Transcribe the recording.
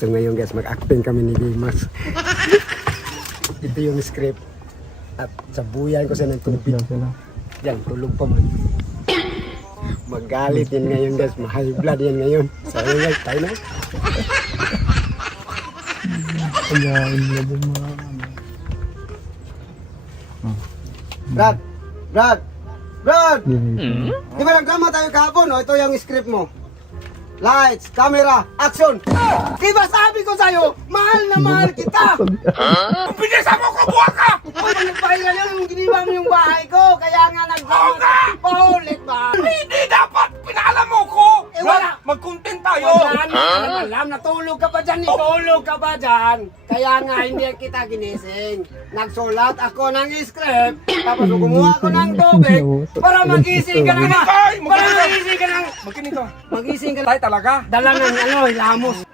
So ngayon guys, mag-acting kami ni Dimas. Ito yung script. At sabuyan ko siya ng tubig. Yan, tulog pa man. Magalit yan ngayon guys, ma-high blood yan ngayon. So yun guys, tayo na. Brad! Di ba nagkama tayo kahapon? O, ito yung script mo. Lights, camera, action! Di ba sabi ko sa'yo, mahal na mahal kita! Pinisa mo ko, buwan ka! Nagpahinga lang yung giniwa mo yung bahay ko, kaya nga nagkama tayo. Paulit ba? Hindi dapat! Pinaalam mo ko! Eh, wala. Mag-content tayo! Wala na, alam, natulog ka pa dyan, natulog ka pa dyan. Kaya nga hindi kita ginising. Nagsulat ako ng script, tapos gumawa ako ng tubig para magising ka na nga. Para magising ka na. Makinig ka. Magising ka na. Tayo talaga. Dala ng hilamos.